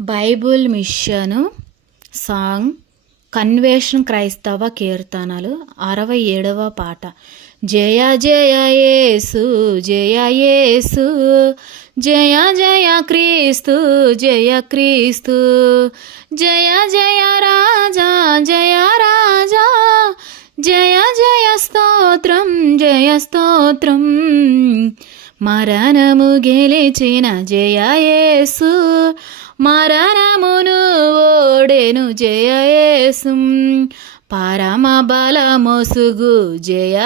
Bible machine song కన్వేషన్ క్రైస్తవ కీర్తనలు అరవై ఏడవ పాట. జయ జయ యేసు జయ యేసు జయ జయ క్రీస్తు జయ క్రీస్తు జయ జయ రాజా జయ రాజా జయ జయ స్తోత్రం జయ స్తోత్రం. మరణము గెలిచిన జయ యేసు మరణమును ఓడెను జయ పరమ బలమొసుగు జయ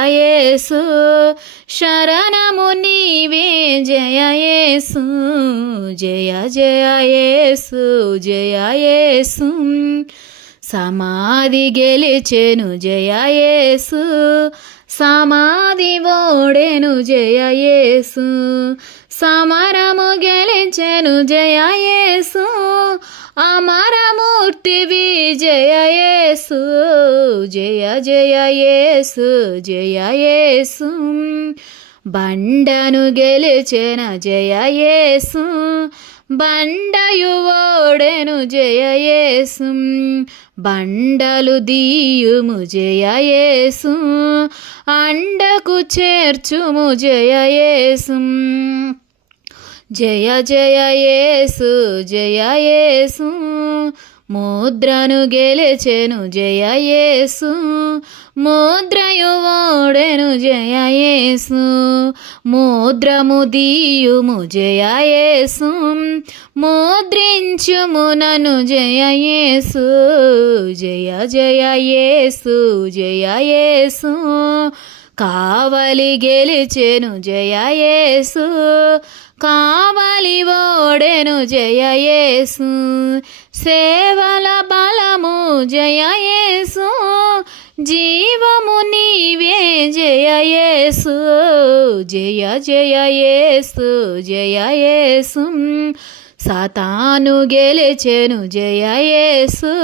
శరణము నీవే జయ జయ జయ యేసు సమాధి గెలిచెను జయ సమాధి ఓడెను జయ సమరము గె జయ యేసు. అమరమూర్తివి జయ జయ జయ యేసు. బండను గెలిచెన జయ యేసు. బండయు ఓడెను జయ బండలు దీయుము జయ అండకు చేర్చుము జయ జయ జయ యేసు జయ యేసు. ముద్రను గెలిచెను జయ యేసు. ముద్రయు ఓడెను జయ యేసు. ముద్రము దీయుము జయ యేసు. ముద్రించుము నను జయ యేసు. జయ జయ యేసు జయ యేసు. కావలి గెలిచెను జయయేసు కావలి ఓడెను జయయేసు సేవల బలము జయయేసు జీవము నీవే జయయేసు జయ జయయేసు జయయేసు సాతాను గెలిచెను జయయేసు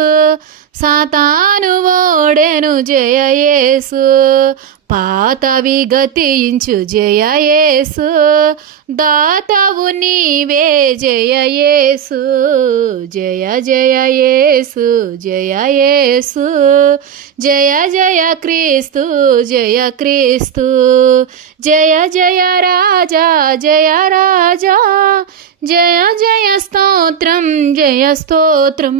సాతాను ఓడెను జయయేసు పాతవి గతించు జయయేసు దాతవు నీవే జయయేసు జయ జయ జయయేసు జయ జయ జయ క్రీస్తు జయ క్రీస్తు. జయ జయ రాజా జయ రాజా. జయ స్తోత్రం జయ స్తోత్రం.